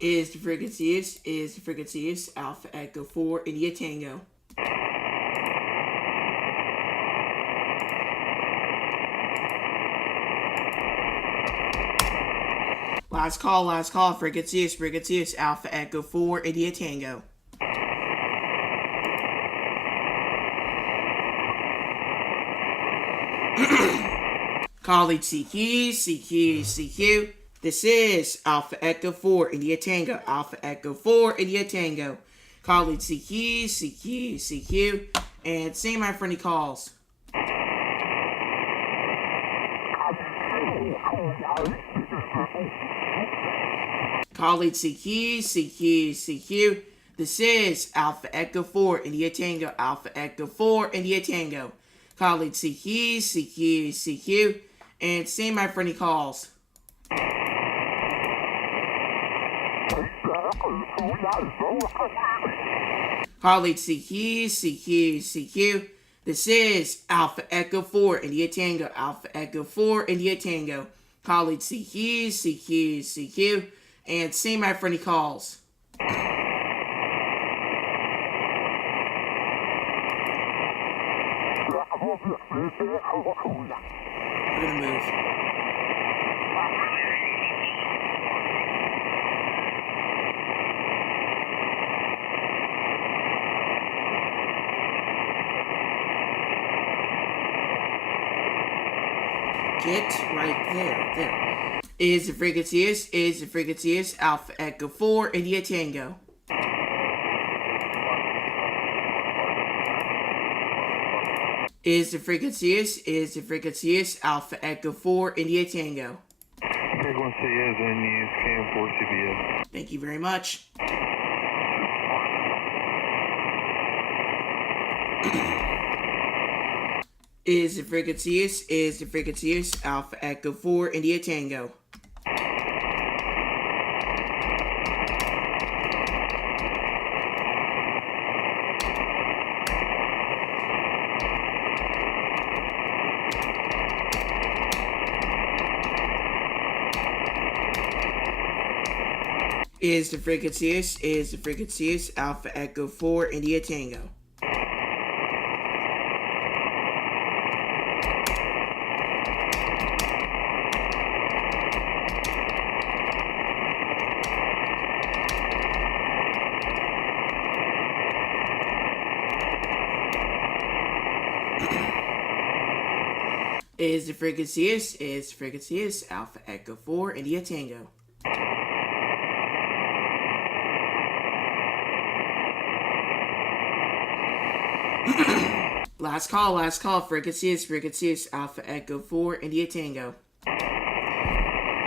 Is the frequency is Alpha Echo 4 India Tango. Last call, frequency is Alpha Echo 4 India Tango. College CQ. This is Alpha Echo 4 India Tango. Alpha Echo 4 India Tango. College CQ. And say my friendly calls. College CQ. This is Alpha Echo 4 India Tango. Alpha Echo 4 India Tango. College CQ. And say my friendly calls. College CQ. This is Alpha Echo 4 India Tango. Alpha Echo 4 India Tango. College CQ. And say my friendly calls. We're gonna move. Get right there. Is the frequency is Alpha Echo 4 India Tango. Is the frequency is Alpha Echo 4 India Tango. Frequency is unused, CAM4 CBS. Thank you very much. Is the frequency is Alpha Echo 4 India Tango. Is the frequency is Alpha Echo 4 India Tango. Is the frequency is Alpha Echo 4 India Tango. Last call, frequency is Alpha Echo 4 India Tango.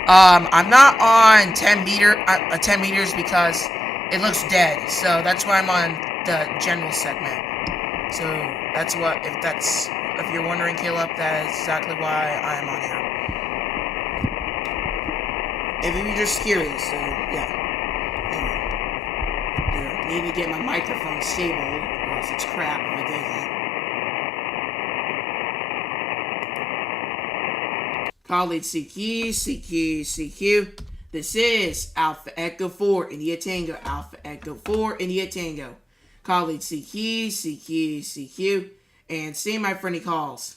I'm not on 10 meters because it looks dead, so that's why I'm on the general segment. So that's what, if you're wondering, Caleb, that is exactly why I am on here. If you're just curious, so yeah. Anyway, need to get my microphone stable, or else it's crap if it doesn't. College CQ. This is Alpha Echo 4 India Tango. Alpha Echo 4 India Tango. College CQ. And say my friendly calls.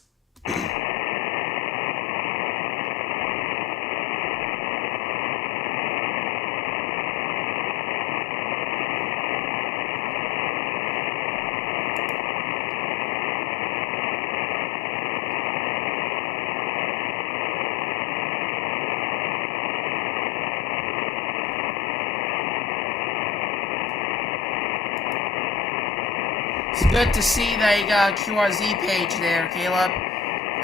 It's good to see that you got a QRZ page there, Caleb.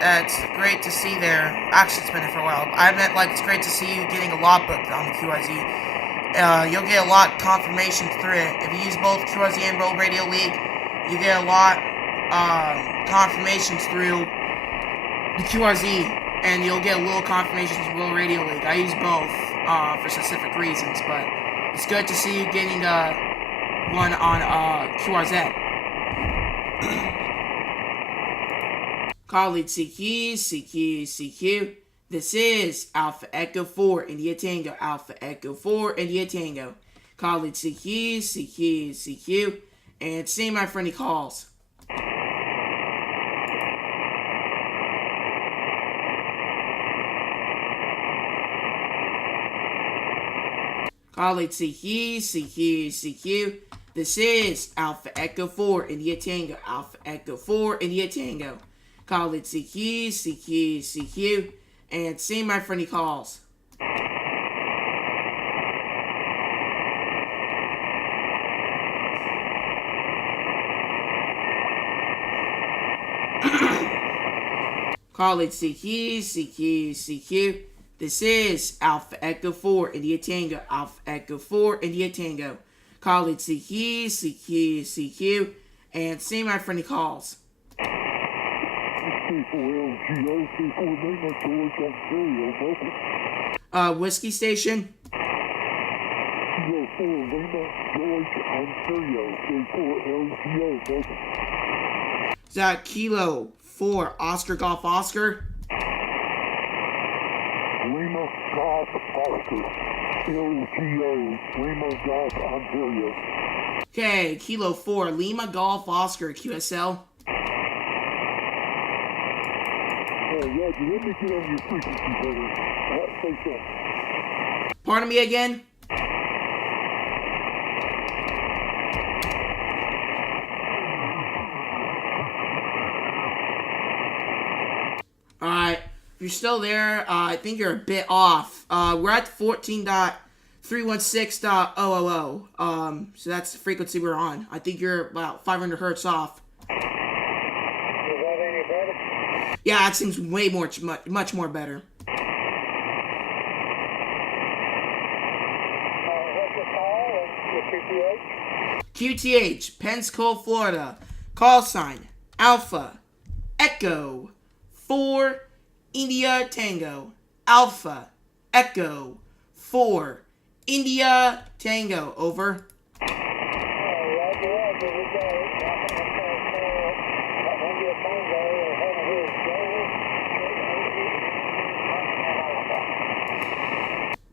It's great to see there. Actually, it's been there for a while. I meant, like, it's great to see you getting a lot booked on the QRZ. You'll get a lot confirmations through it. If you use both QRZ and World Radio League, you get a lot confirmations through the QRZ, and you'll get a little confirmations through World Radio League. I use both for specific reasons, but it's good to see you getting one on QRZ. College CQ. This is Alpha Echo 4 India Tango. Alpha Echo 4 India Tango. Call it CQ, CQ, CQ. And see my friendly calls. Call it CQ, CQ, CQ. This is Alpha Echo 4 India Tango. Alpha Echo 4 India Tango. Call it CQ, CQ, CQ. And see my friendly calls. Call it CQ, CQ, CQ. This is Alpha Echo 4 India Tango. Alpha Echo 4 India Tango. Call it CQ, CQ, CQ. And see my friendly calls. Whiskey station. Is that Kilo 4 Oscar Golf Oscar? Lima Golf Oscar. LGO. Lima Golf Ontario. Okay, Kilo 4 Lima Golf Oscar QSL. Roger, let me get on your frequency, brother. Say so. Pardon me again? Alright, if you're still there, I think you're a bit off. We're at 14.316.000. So that's the frequency we're on. I think you're about 500 hertz off. Is that any better? Yeah, that seems way much more better. What's the call? Your QTH, Pensacola, Florida. Call sign Alpha Echo 4 India Tango. Alpha Echo 4 India Tango. Over.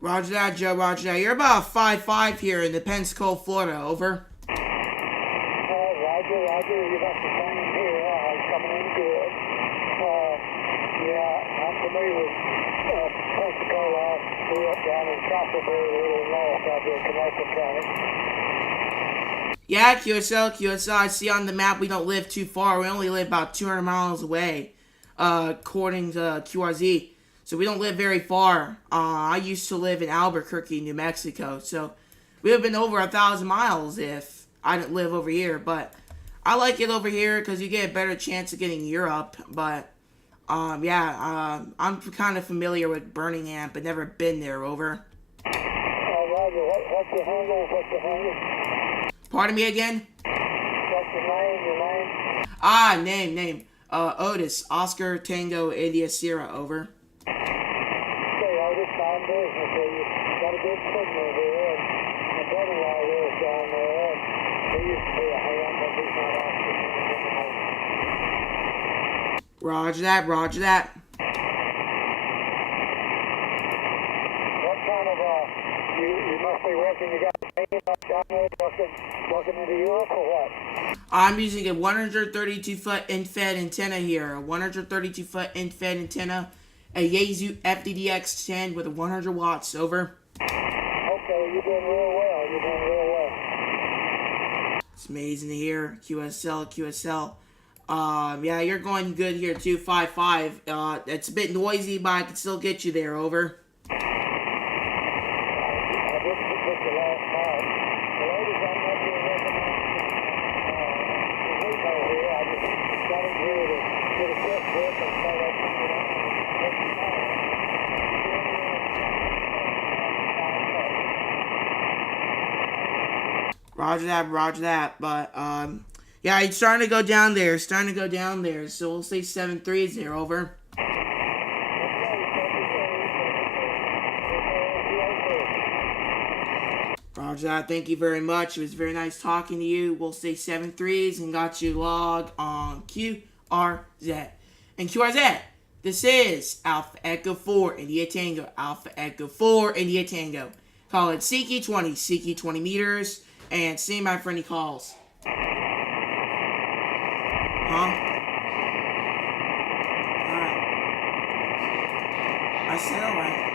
Roger that, Joe. Roger that. You're about 5'5" here in the Pensacola, Florida. Over. Roger. You got the same here. Coming in good. Yeah, I'm familiar with Pensacola. I grew up down in Castleberry, a little north out there, Connecticut County. Yeah, QSL. I see on the map we don't live too far. We only live about 200 miles away, according to QRZ. So we don't live very far. I used to live in Albuquerque, New Mexico. So we would have been over 1,000 miles if I didn't live over here. But I like it over here because you get a better chance of getting Europe. But I'm kind of familiar with Birmingham, but never been there. Over. Roger. What's the handle? Pardon me again? What's your name? Name. Otis, Oscar, Tango, India, Sierra. Over. Fine business here. You got a good signal here, and my brother-in-law lives down there, and he used to be a ham, but he's not active anymore. Roger that. What kind of, you must be working, you got a team up down there working into Europe or what? I'm using a 132-foot in-fed antenna here. A 132-foot in-fed antenna. A Yaesu FDDX10 with 100 watts. Over. Okay, you're doing real well. It's amazing to hear. QSL. Yeah, you're going good here too. 5.5. It's a bit noisy, but I can still get you there. Over. I didn't get the last part. The ladies I'm not doing here. I just got in here to get a quick break and start up. Roger that. But, yeah, it's starting to go down there. So we'll say 7-3 is there. Over. Roger that. Thank you very much. It was very nice talking to you. We'll say 7-3s and got you log on QRZ. And QRZ, This is Alpha Echo 4 India Tango. Alpha Echo 4 India Tango. Call it CQ20, CQ20 meters, and see my for any calls. Huh? Alright. I said alright.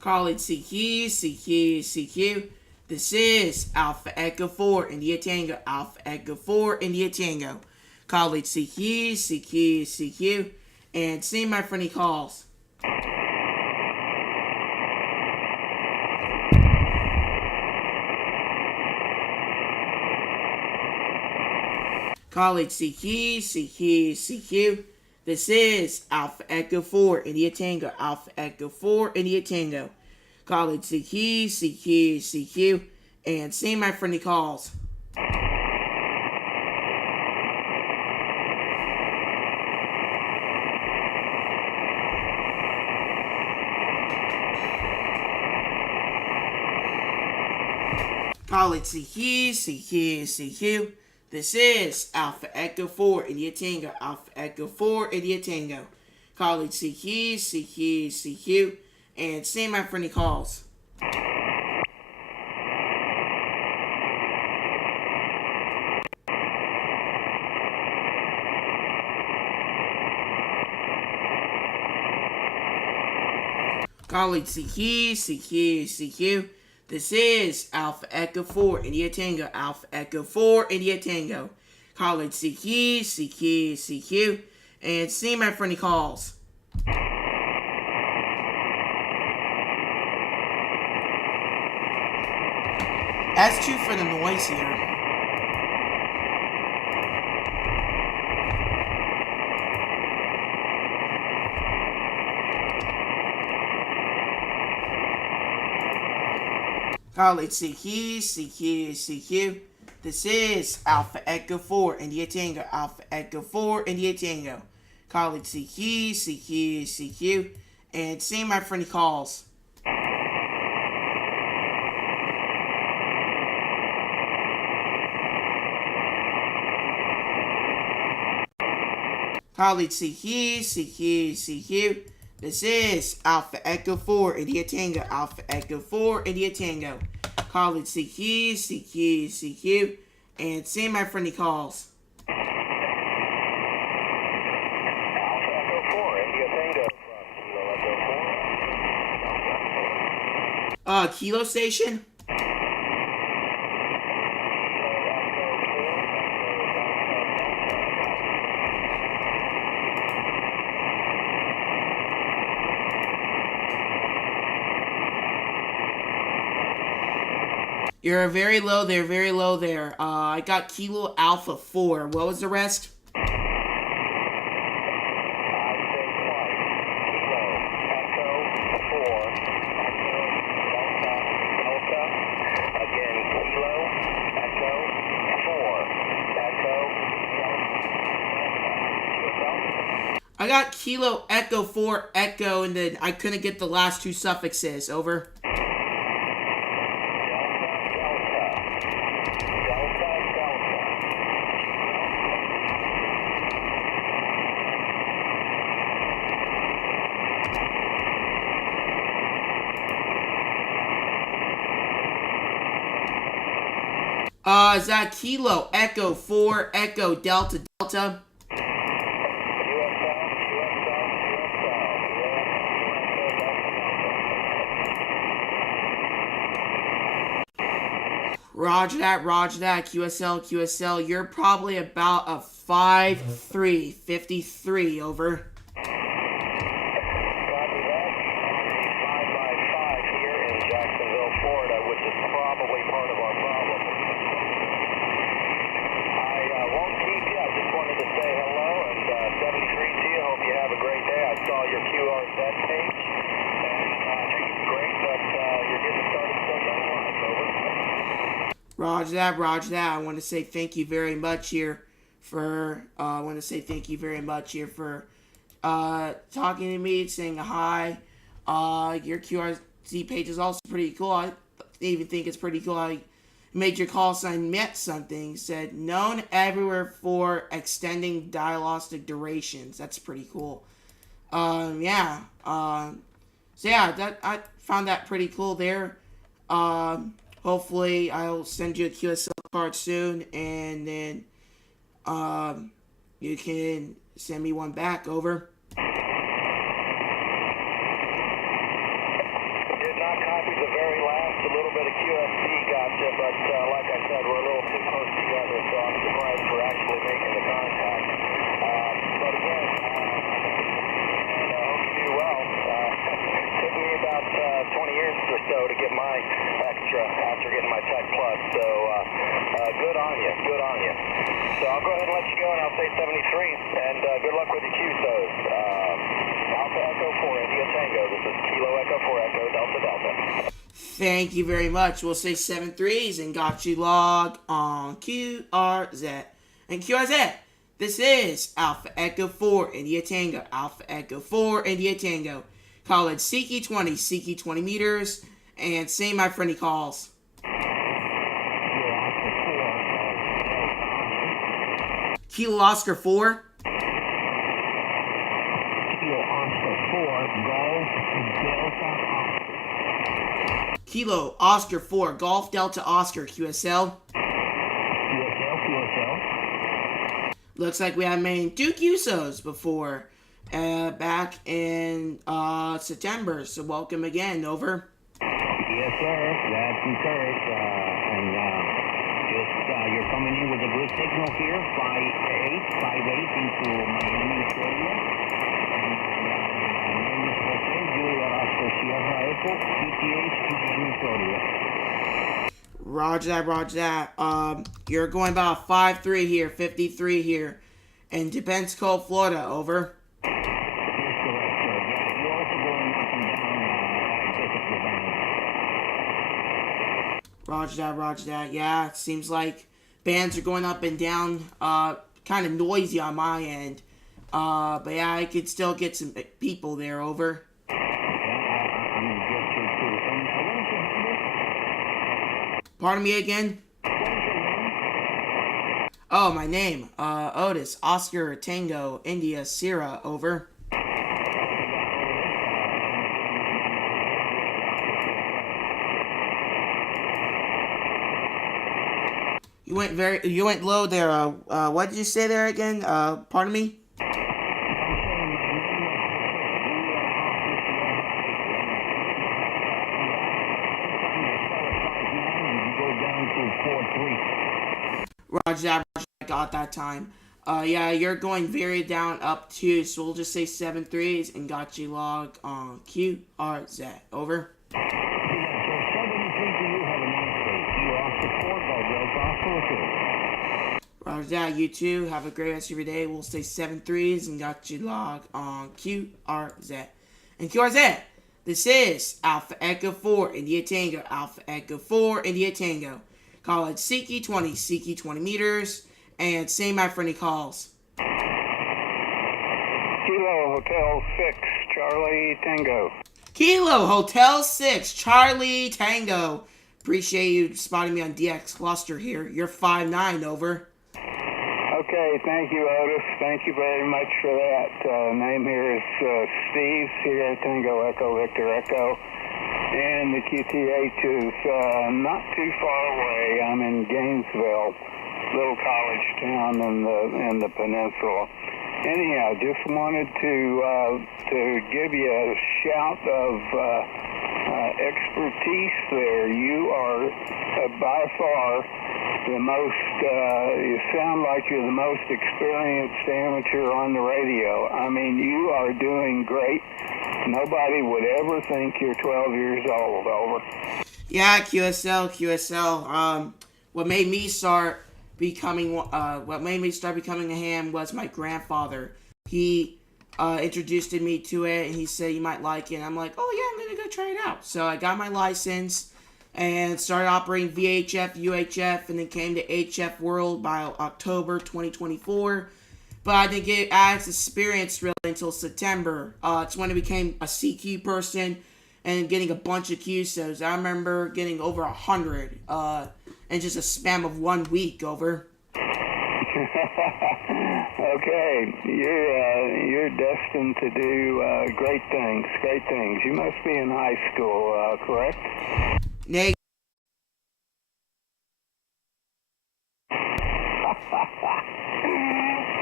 Call it CQ, CQ, CQ. This is Alpha Echo 4 India Tango. Alpha Echo 4 India Tango. Call it CQ, CQ, CQ. And see my for any calls. Call it CQ, CQ, CQ. This is Alpha Echo 4 India Tango. Alpha Echo 4 India Tango. Call it CQ, CQ, CQ. And see my friendly calls. Call it CQ, CQ, CQ. This is Alpha Echo 4 India Tango. Alpha Echo 4 India Tango. Call it CQ, CQ, CQ. And see my friendly calls. Call it CQ, CQ, CQ. This is Alpha Echo 4 India Tango. Alpha Echo 4 India Tango. Call it CQ, CQ, CQ. And see my friendly calls. That's two for the noise here. Call it CQ, CQ, CQ. This is Alpha Echo 4 India Tango. Alpha Echo 4 India Tango. Call it CQ, CQ, CQ. And see my friendly calls. Call it CQ, CQ, CQ. This is Alpha Echo 4 India Tango. Alpha Echo 4 India Tango. Call it CQ, CQ, CQ. And see my friendly calls. Alpha Echo 4 India Tango. Kilo Echo 4. Kilo Station? You're very low there, very low there. I got Kilo Alpha 4. What was the rest? I got Kilo Echo 4 Echo, and then I couldn't get the last two suffixes. Over. Is that Kilo Echo 4 Echo Delta Delta? Roger that, QSL, QSL. You're probably about a 5'3", 53, over. Roger that. I want to say thank you very much here for talking to me, saying hi. Your QRZ page is also pretty cool. I even think it's pretty cool how you made your call sign met something. Said known everywhere for extending diagnostic durations. That's pretty cool. Yeah. So yeah, that I found that pretty cool there. Hopefully I'll send you a QSL card soon, and then you can send me one back. Over. Did not copy the very last, a little bit of QSC gotcha, but like I said, we're a little too close together, so I'm surprised we're actually making the contact. But again, and I hope you do well. Took me about 20 years or so to get my extra after getting my Tech Plus, so good on you, good on you. So I'll go ahead and let you go, and I'll say 73, and good luck with your QSOs. Alpha Echo 4, India Tango. This is Kilo Echo 4 Echo, Delta Delta. Thank you very much. We'll say 7-3s and got you log on QRZ. And QRZ, this is Alpha Echo 4 India Tango. Alpha Echo 4 India Tango. Call it CK 20 meters, and say my friendly calls. Kilo Oscar 4. Kilo Oscar 4 Golf Delta Oscar QSL. Looks like we have made 2 QSOs before back in September. So welcome again. Over. Yes, sir. That's correct. You're coming in with a good signal here. 58 into Miami, Florida. Roger that, roger that. You're going about 5-3 here, 53 here, in Pensacola, Florida. Over. Roger that, roger that. Yeah, it seems like bands are going up and down. Kind of noisy on my end. But yeah, I could still get some people there. Over. Pardon me again? Oh, my name. Otis, Oscar, Tango, India, Sierra. Over. You went low there. What did you say there again? Pardon me? Roger that, got that time. Yeah, you're going very down up too, so we'll just say 7-3s and got you log on QRZ. Over. Roger that, you too. Have a great rest of your day. We'll say 7-3s and got you log on QRZ. And QRZ, this is Alpha Echo 4 India Tango. Alpha Echo 4 India Tango. Call it CK 20 meters, and say my friendly calls. Kilo Hotel 6, Charlie Tango. Kilo Hotel 6, Charlie Tango. Appreciate you spotting me on DX Cluster here. You're 5-9, over. Okay, thank you, Otis. Thank you very much for that. Name here is Steve, Sierra Tango Echo Victor Echo. And the QTH is not too far away. I'm in Gainesville, little college town in the peninsula. Anyhow, just wanted to give you a shout of expertise there. You are by far the most, you sound like you're the most experienced amateur on the radio. I mean, you are doing great. Nobody would ever think you're 12 years old. Over. Yeah, QSL. What made me start becoming a ham was my grandfather. He introduced me to it, and he said you might like it. And I'm like, oh yeah, I'm gonna go try it out. So I got my license and started operating VHF, UHF, and then came to HF World by October 2024. but I didn't get as experienced really until September. It's when I became a CQ person and getting a bunch of QSOs. I remember getting over 100 in just a span of 1 week. Over. Okay, you're destined to do great things. Great things. You must be in high school, correct? Neg-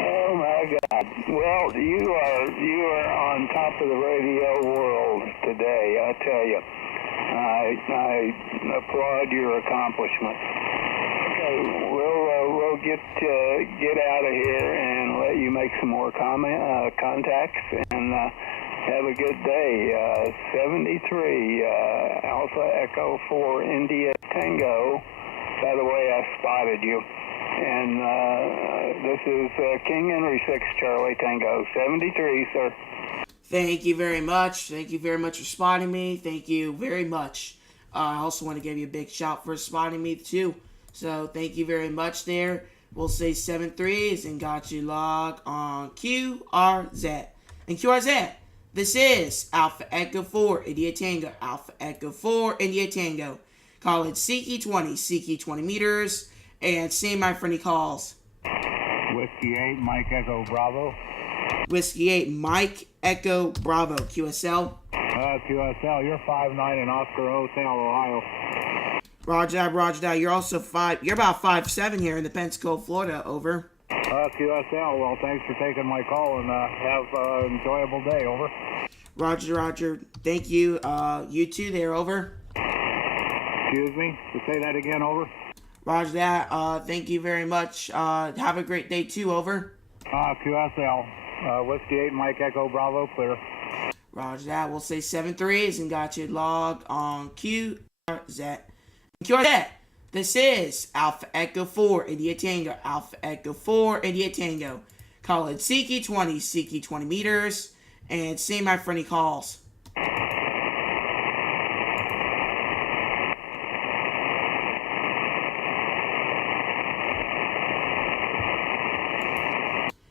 Oh my God! Well, you are on top of the radio world today. I tell you, I applaud your accomplishment. Okay, we'll get out of here and let you make some more contacts and have a good day. 73 Alpha Echo 4 India Tango. By the way, I spotted you. And this is King Henry 6 Charlie Tango 73, sir. Thank you very much. Thank you very much for spotting me. Thank you very much. I also want to give you a big shout for spotting me too. So thank you very much there. We'll say 7-3s and got you logged on QRZ. And QRZ, this is Alpha Echo 4 India Tango. Alpha Echo 4 India Tango. Call it CQ20, CQ20 meters. And see my friendly calls. Whiskey 8, Mike Echo Bravo. Whiskey 8, Mike Echo Bravo. QSL. QSL, you're 5'9" in Oscar Hotel, Ohio. Roger that, roger that. You're also you're about 5'7" here in the Pensacola, Florida. Over. QSL, well, thanks for taking my call and have an enjoyable day. Over. Roger, roger. Thank you. You too there. Over. Excuse me? To say that again. Over. Roger that. Thank you very much. Have a great day too. Over. QSL, Whiskey 8, Mike Echo Bravo, clear. Roger that. We'll say 7-3s and got you logged on QRZ. QRZ, this is Alpha Echo 4 India Tango. Alpha Echo 4 India Tango. Call it CQ20, CQ20 meters. And see my friendly calls.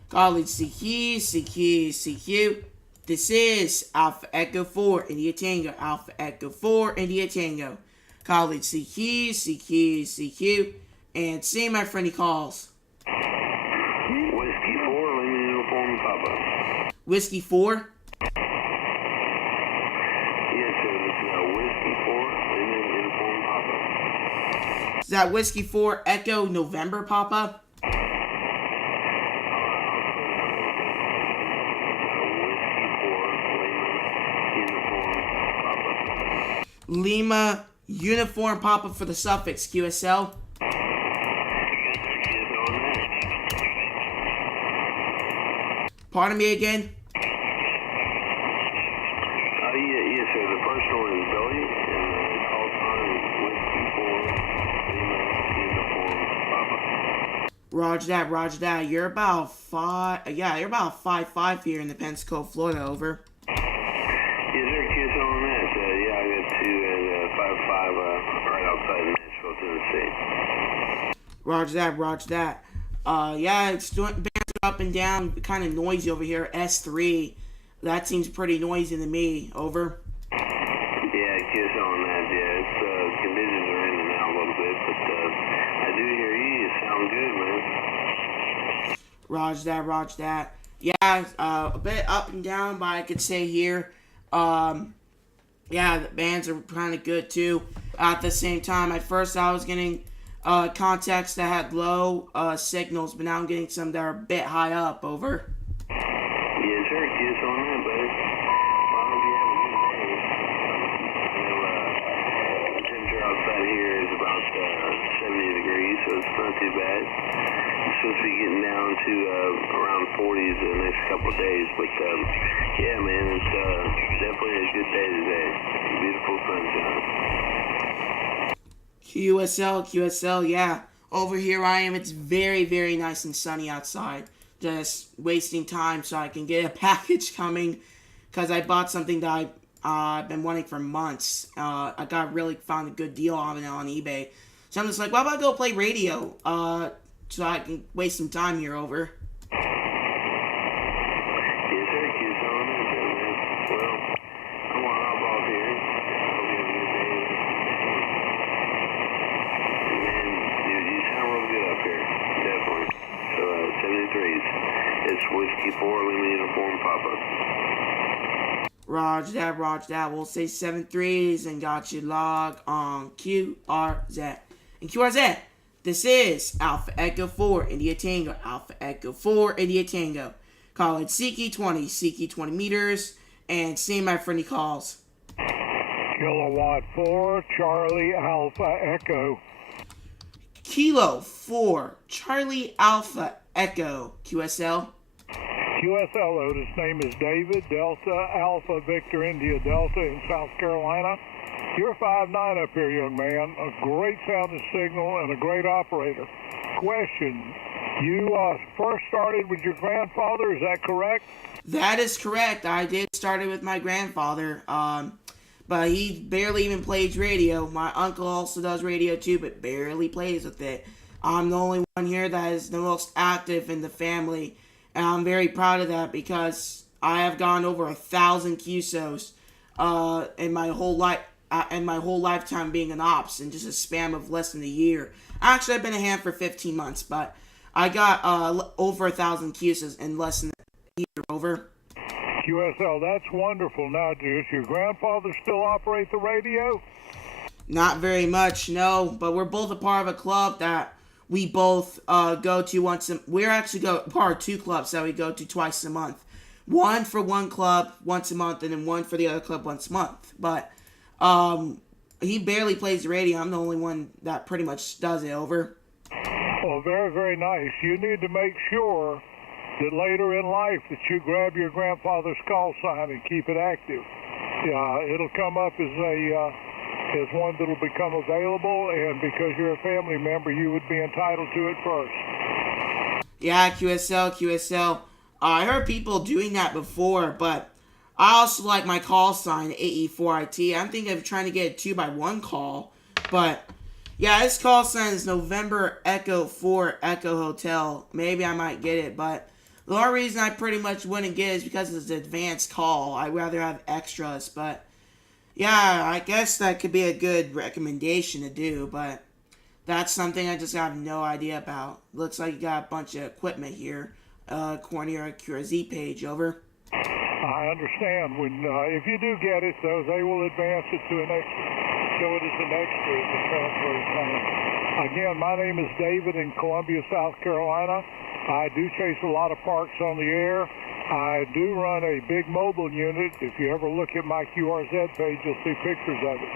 College CQ, CQ, CQ. This is Alpha Echo 4 India Tango. Alpha Echo 4 India Tango. College CQ, CQ, CQ. And see my friendly calls. Whiskey 4, Lima Uniform Papa. Whiskey 4. Yes, sir. This is Whiskey 4, Lima Uniform Papa. Is that Whiskey 4 Echo November, Papa? Lima Uniform Papa for the suffix, QSL. Pardon me again? Yes, sir. The first one is Billy, and the call sign is Whiskey 4, Lima Uniform Papa. Roger that, roger that. You're about 5'5" here in the Pensacola, Florida. Over. Yes, sir. Kiss on that. Yeah, I got two at 5'5", right outside Nashville, Tennessee. Roger that, roger that. Yeah, it's doing up and down, kind of noisy over here. S3, that seems pretty noisy to me. Over. Yeah, kiss on that. Yeah, it's conditions are in and out a little bit, but I do hear you. You sound good, man. Roger that, roger that. Yeah, a bit up and down, but I could say here, yeah, the bands are kind of good too. At the same time, at first I was getting contacts that had low signals, but now I'm getting some that are a bit high up. Over. Yes, sir. Kiss on that, buddy. Well, I hope you have a good day. I know the temperature outside here is about 70 degrees, so it's not too bad. It's supposed to be getting down to around 40s the next couple of days, but yeah, man, it's definitely a good day today. Beautiful sunshine. QSL, yeah. Over here I am. It's very, very nice and sunny outside. Just wasting time so I can get a package coming, because I bought something that I've been wanting for months. I found a good deal on it on eBay. So I'm just like, why about I go play radio? So I can waste some time here. Over. Yes, 54, Lima Uniform, Papa. Roger that, roger that. We'll say 7-3s and got you log on QRZ. And QRZ, this is Alpha Echo 4, India Tango. Alpha Echo 4, India Tango. Call it CQ 20 meters, and see my friendly calls. Kilowatt 4, Charlie Alpha Echo. Kilo 4, Charlie Alpha Echo, QSL. QSL, Otis, name is David, Delta Alpha Victor India Delta in South Carolina. You're 5'9" up here, young man. A great sounding signal and a great operator. Question, you first started with your grandfather, is that correct? That is correct. I did start it with my grandfather, but he barely even plays radio. My uncle also does radio too, but barely plays with it. I'm the only one here that is the most active in the family, and I'm very proud of that because I have gone over 1,000 QSOs in my whole life. And my whole lifetime being an ops in just a span of less than a year. Actually, I've been a hand for 15 months, but I got over 1,000 QSOs in less than a year. Over. QSL, that's wonderful. Now, does your grandfather still operate the radio? Not very much, no. But we're both a part of a club that we both go to once a... We're actually part of 2 clubs that we go to twice a month. One for one club once a month, and then one for the other club once a month. But... he barely plays the radio. I'm the only one that pretty much does it. Over. Well, very, very nice. You need to make sure that later in life that you grab your grandfather's call sign and keep it active. It'll come up as one that'll become available, and because you're a family member, you would be entitled to it first. Yeah, QSL. I heard people doing that before, but I also like my call sign, AE4IT. I'm thinking of trying to get a 2x1 call. But, yeah, this call sign is November Echo 4 Echo Hotel. Maybe I might get it, but the only reason I pretty much wouldn't get it is because it's an advanced call. I'd rather have extras, but, yeah, I guess that could be a good recommendation to do, but that's something I just have no idea about. Looks like you got a bunch of equipment here. Cornier QRZ page, over. I understand. If you do get it, though, they will advance it to an extra. Show it as an extra as the transfer is coming. Again, my name is David in Columbia, South Carolina. I do chase a lot of parks on the air. I do run a big mobile unit. If you ever look at my QRZ page, you'll see pictures of it.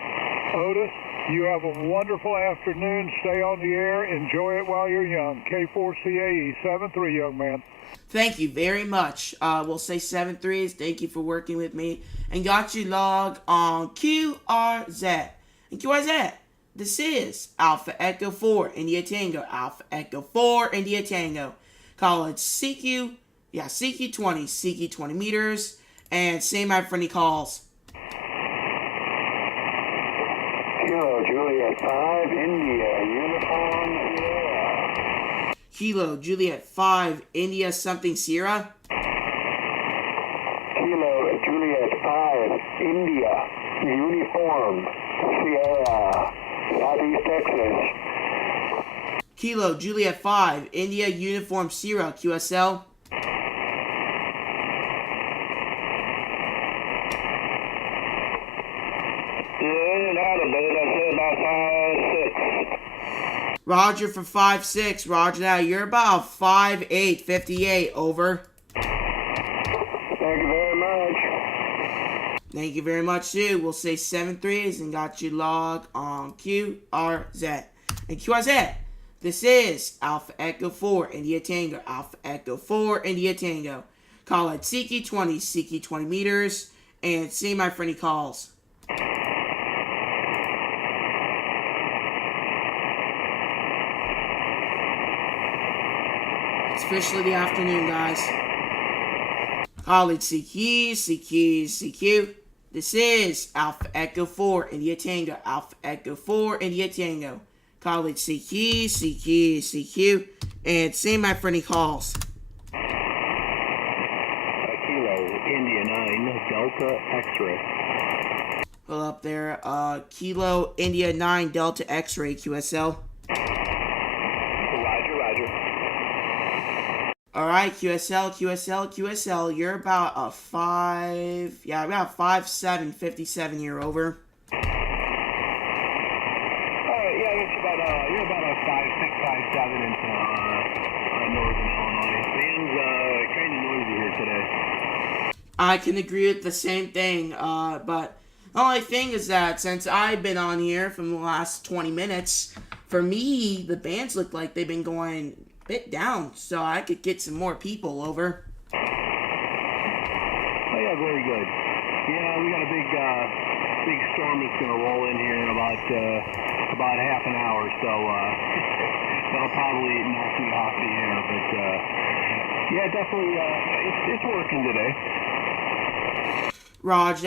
Otis, you have a wonderful afternoon. Stay on the air. Enjoy it while you're young. K4CAE 7-3, young man. Thank you very much. We'll say 7-3s. Thank you for working with me. And got you log on QRZ. And QRZ, this is Alpha Echo 4 India Tango. Alpha Echo 4 India Tango. Call it CQ 20 meters. And say my friendly calls. Kilo Juliet 5, India, Uniform, Sierra. Kilo Juliet 5, India something Sierra. Kilo Juliet 5, India, Uniform, Sierra, Southeast Texas. Kilo Juliet 5, India Uniform Sierra, QSL. Roger for 5'6". Roger that. You're about 5'8", 58. Over. Thank you very much. Thank you very much, too. We'll say 7-3s and got you log on QRZ. And QRZ, this is Alpha Echo 4 India Tango. Alpha Echo 4 India Tango. Call it CQ 20 meters. And see my friendly calls. It's officially the afternoon, guys. Call it CQ. This is Alpha Echo 4 India Tango. Alpha Echo 4 India Tango. Call it CQ. And see my friendly calls. Kilo, India 9, Delta X-ray. Hold up there. Kilo India 9 Delta X-ray QSL. Roger. Alright, QSL, you're about a 5'7", 57 year over. Alright, yeah, I guess you're about a 5'6", 5'7" in northern Illinois. Band's kind of noisy here today. I can agree with the same thing, but the only thing is that since I've been on here from the last 20 minutes, for me, the bands look like they've been going a bit down, so I could get some more people over. Oh yeah, very good. Yeah, we got a big storm that's going to roll in here in about half an hour, so that'll probably knock me off the air. But yeah, definitely, it's working today. Roger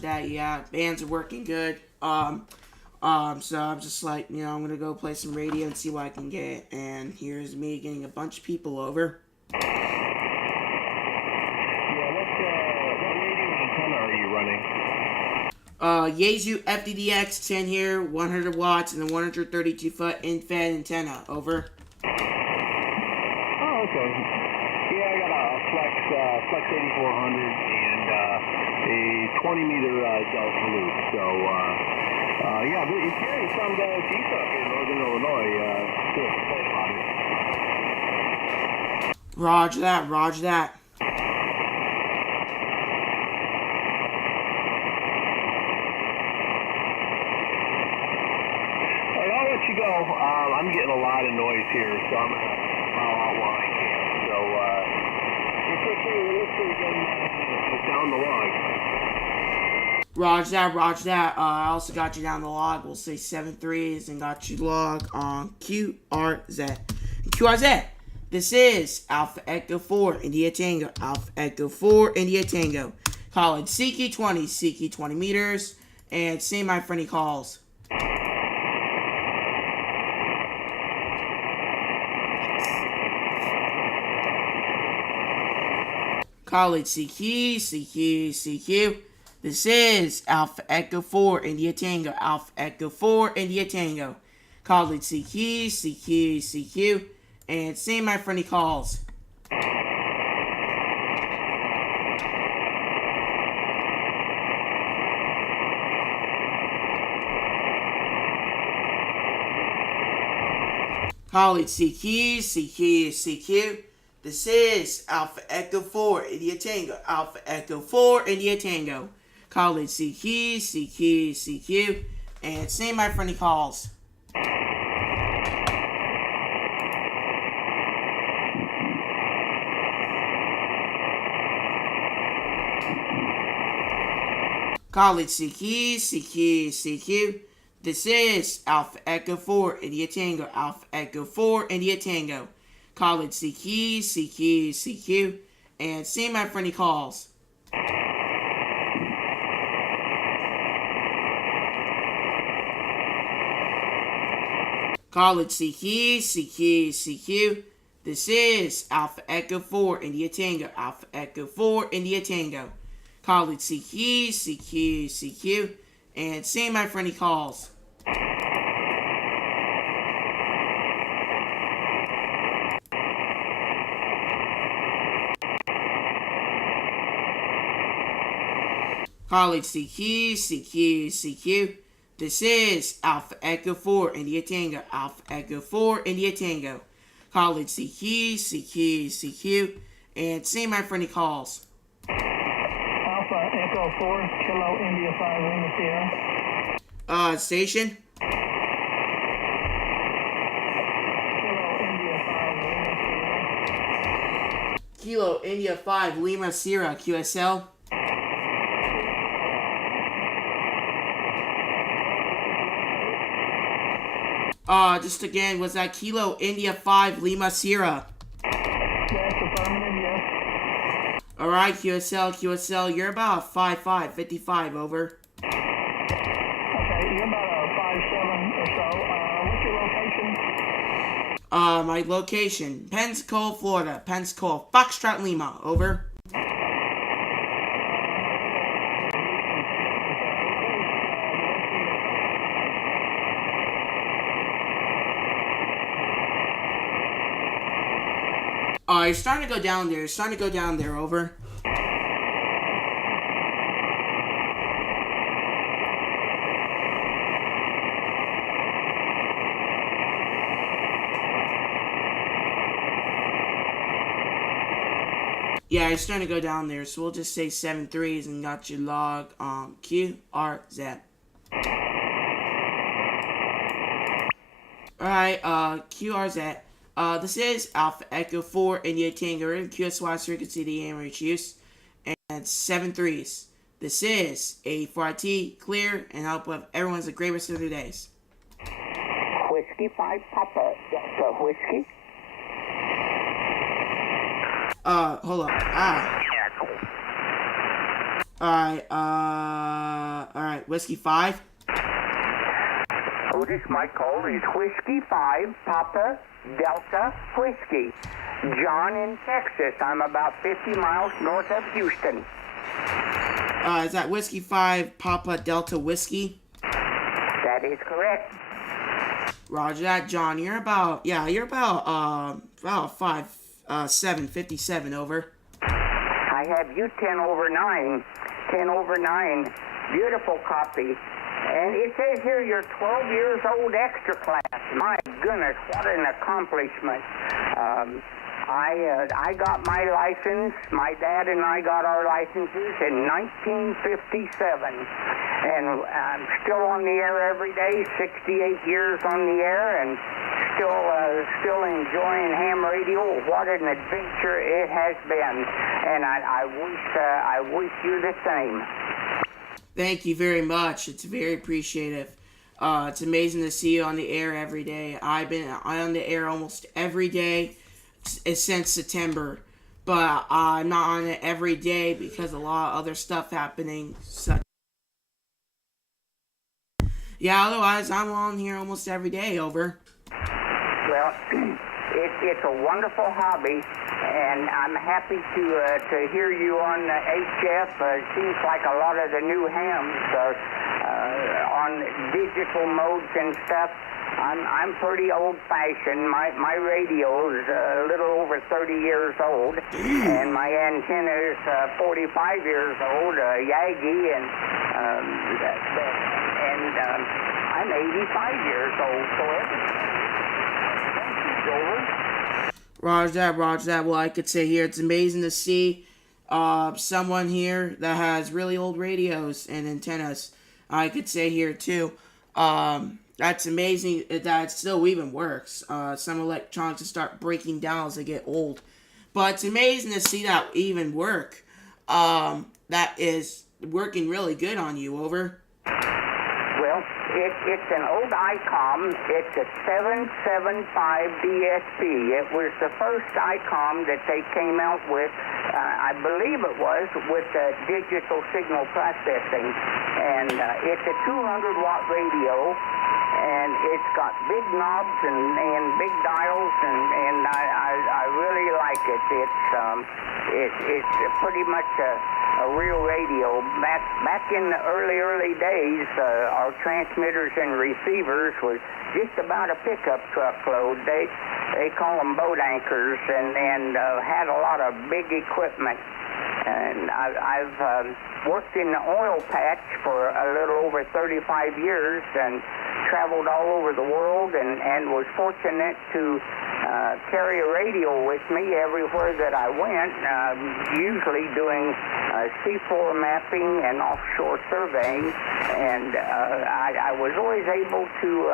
that. Yeah, bands are working good. So I'm just like, I'm gonna go play some radio and see what I can get. And here's me getting a bunch of people over. Yeah, what radio antenna are you running? Yaesu FDDX 10 here, 100 watts, and a 132 foot in-fed antenna. Over. Oh, okay. Yeah, I got a Flex 8400 and a 20 meter Delta loop. So, yeah, but you carry some decent up here in northern Illinois. Still excited about it. Roger that. Alright, I'll let you go. I'm getting a lot of noise here, so I'm going to bow out while I can. So, feel free to listen down the log. Roger that. I also got you down the log. We'll say 7-3s and got you log on QRZ. QRZ, this is Alpha Echo 4, India Tango. Alpha Echo 4, India Tango. College CQ 20 meters. And say my friendly calls. College CQ. This is Alpha Echo 4, India Tango. Alpha Echo 4, India Tango. College CQ. And say my friendly calls. College CQ. This is Alpha Echo 4, India Tango. Alpha Echo 4, India Tango. College CQ. And say my friendly calls. College CQ. This is Alpha Echo 4, India Tango. Alpha Echo 4, India Tango. College CQ. And say my friendly calls. College CQ. This is Alpha Echo 4, India Tango. Alpha Echo 4, India Tango. College CQ. And say my friendly calls. College CQ. This is Alpha Echo 4, India Tango. Alpha Echo 4, India Tango. College CQ. And say my friendly calls. Alpha Echo 4, Kilo India 5, Lima Sierra. Station. Kilo India 5, Lima Sierra. Kilo India 5, Lima Sierra, QSL. Just again, was that Kilo India 5, Lima Sierra? Yes, affirmative, yes. Alright, QSL, you're about 5'5", 55, over. Okay, you're about a 5'7" or so. What's your location? My location, Pensacola, Florida. Pensacola, Foxtrot Lima, over. You're starting to go down there. You're starting to go down there. Over. Yeah, you're starting to go down there, so we'll just say 7-3s and got your log QRZ. Alright, QRZ. This is Alpha Echo 4 India Tango in QSY frequency the average use and 7-3s. This is A4IT clear and I hope everyone's a great rest of their days. Whiskey 5 Papa Delta Whiskey. Hold on. Alright, Whiskey 5. Otis Michael is Whiskey 5 Papa Delta Whiskey. John in Texas. I'm about 50 miles north of Houston. Is that Whiskey 5 Papa Delta Whiskey? That is correct. Roger that, John. You're about 757 over. I have you 10 over 9. 10 over 9. Beautiful copy. And it says here you're 12 years old extra class. My goodness, what an accomplishment. I got my license. My dad and I got our licenses in 1957. And I'm still on the air every day, 68 years on the air, and still enjoying ham radio. What an adventure it has been. And I wish you the same. Thank you very much. It's very appreciative. It's amazing to see you on the air every day. I'm on the air almost every day since September, but I'm not on it every day because a lot of other stuff happening. Yeah, otherwise I'm on here almost every day. Over. Well, it's a wonderful hobby, and I'm happy to hear you on HF. It seems like a lot of the new hams are on digital modes and stuff. I'm pretty old-fashioned. My radio is a little over 30 years old, and my antenna is 45 years old, Yagi, and I'm 85 years old, so everything's over. Roger that. Well, I could say here, it's amazing to see someone here that has really old radios and antennas. I could say here, too. That's amazing that it still even works. Some electronics start breaking down as they get old. But it's amazing to see that even work. That is working really good on you. Over. Well, it's an old ICOM. It's a 775 DSP. It was the first ICOM that they came out with, I believe it was, with digital signal processing. And it's a 200-watt radio. And it's got big knobs and big dials, and I really like it. It's pretty much a real radio. Back in the early days, our transmitters and receivers was just about a pickup truck load. They call them boat anchors, and had a lot of big equipment. And I've worked in the oil patch for a little over 35 years and traveled all over the world and was fortunate to carry a radio with me everywhere that I went, usually doing seafloor mapping and offshore surveying. And I was always able to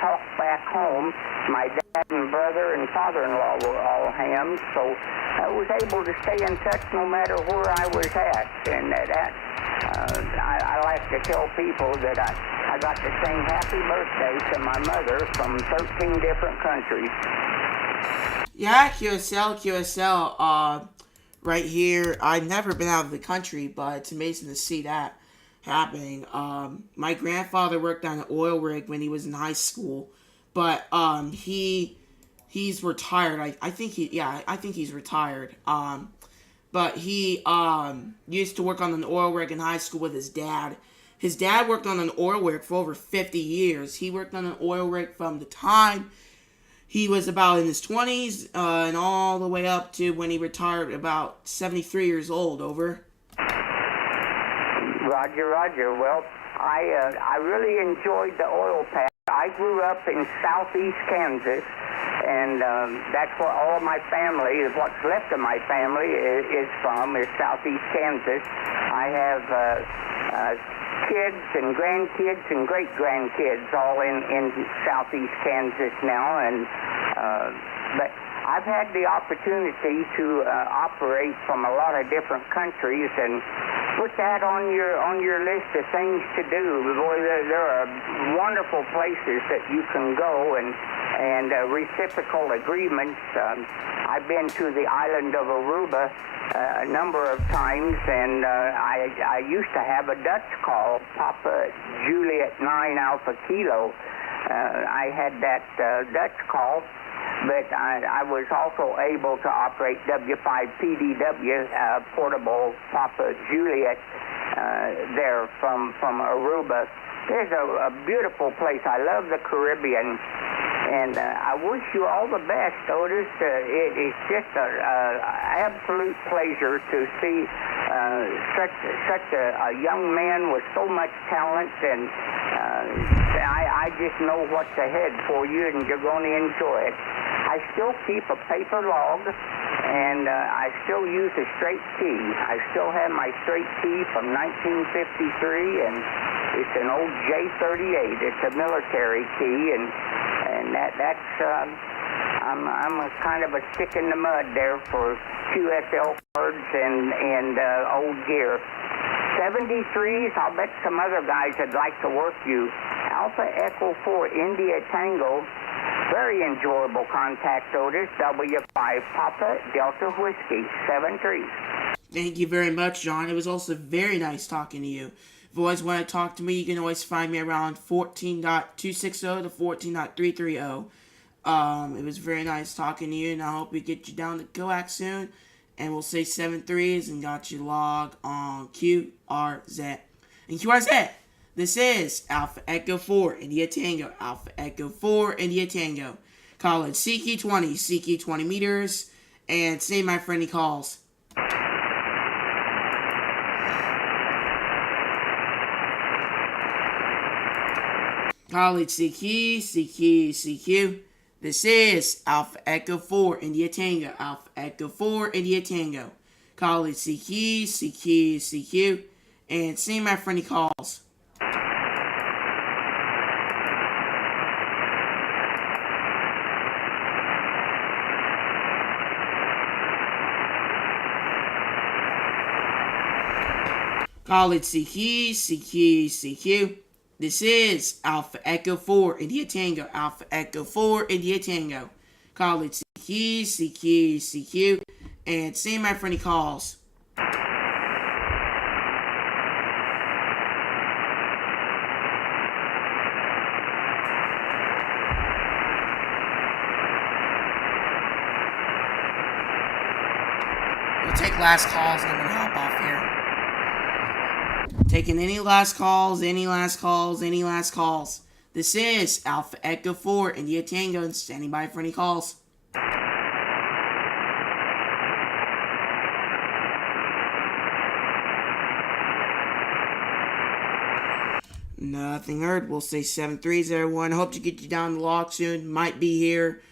talk back home. My dad and brother and father-in-law were all hams, so I was able to stay in touch no matter where I was at. And I like to tell people that I got to sing happy birthday to my mother from 13 different countries. Yeah, QSL, right here. I've never been out of the country, but it's amazing to see that happening. My grandfather worked on an oil rig when he was in high school, but he's retired. I think he's retired. But he used to work on an oil rig in high school with his dad. His dad worked on an oil rig for over 50 years. He worked on an oil rig from the time He was about in his 20s and all the way up to when he retired about 73 years old. Over. Roger. Well, I really enjoyed the oil patch. I grew up in southeast Kansas, and that's where all my family, what's left of my family, is from, is southeast Kansas. I have kids and grandkids and great-grandkids all in southeast Kansas now, and but I've had the opportunity to operate from a lot of different countries, and put that on your list of things to do. Boy, there are wonderful places that you can go, and reciprocal agreements. I've been to the island of Aruba a number of times, and I used to have a Dutch call, Papa Juliet 9 Alpha Kilo. I had that Dutch call, but I was also able to operate W5PDW, portable Papa Juliet, there from Aruba. There's a beautiful place. I love the Caribbean, and I wish you all the best, Otis. It is just an absolute pleasure to see such a young man with so much talent, and I just know what's ahead for you, and you're going to enjoy it. I still keep a paper log, and I still use a straight key. I still have my straight key from 1953, and it's an old J38. It's a military key, and that's I'm a kind of a stick in the mud there for QSL cards and old gear. 73s, I'll bet some other guys would like to work you. Alpha Echo 4 India Tango, very enjoyable contact, Otis. W5 Papa Delta Whiskey, 73. Thank you very much, John. It was also very nice talking to you. If you always want to talk to me, you can always find me around 14.260 to 14.330. It was very nice talking to you, and I hope we get you down to Coax soon. And we'll say 73s and got you log on QRZ. And QRZ, this is Alpha Echo 4 India Tango. Alpha Echo 4 India Tango. Call it CQ20, CQ20 meters, and say my friendly calls. College CQ, CQ, CQ. This is Alpha Echo 4 India Tango. Alpha Echo 4 India Tango. College CQ, CQ, CQ. And say my friendly calls. College CQ, CQ, CQ. This is Alpha Echo 4 India Tango. Alpha Echo 4 India Tango. College CQ, CQ, CQ. And say my friendly calls. We'll take last calls and then we'll hop off here. Taking any last calls, any last calls, any last calls. This is Alpha Echo 4 India Tango, and standing by for any calls. Nothing heard. We'll say 7-3s, everyone. Hope to get you down the log soon. Might be here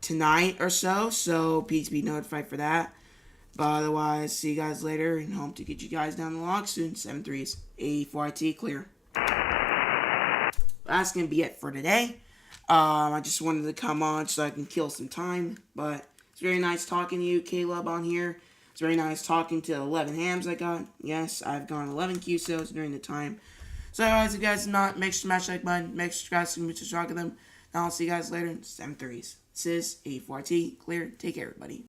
tonight or so please be notified for that. But otherwise, see you guys later, and hope to get you guys down the log soon. 7-3s, 84IT, clear. That's going to be it for today. I just wanted to come on so I can kill some time, but it's very nice talking to you, Caleb, on here. It's very nice talking to 11 hams I got. Yes, I've gone 11 QSOs during the time. So otherwise, if you guys not, make sure to smash like button, make sure you guys can to shock them. Now I'll see you guys later. 7-3s. This is 84IT, clear. Take care, everybody.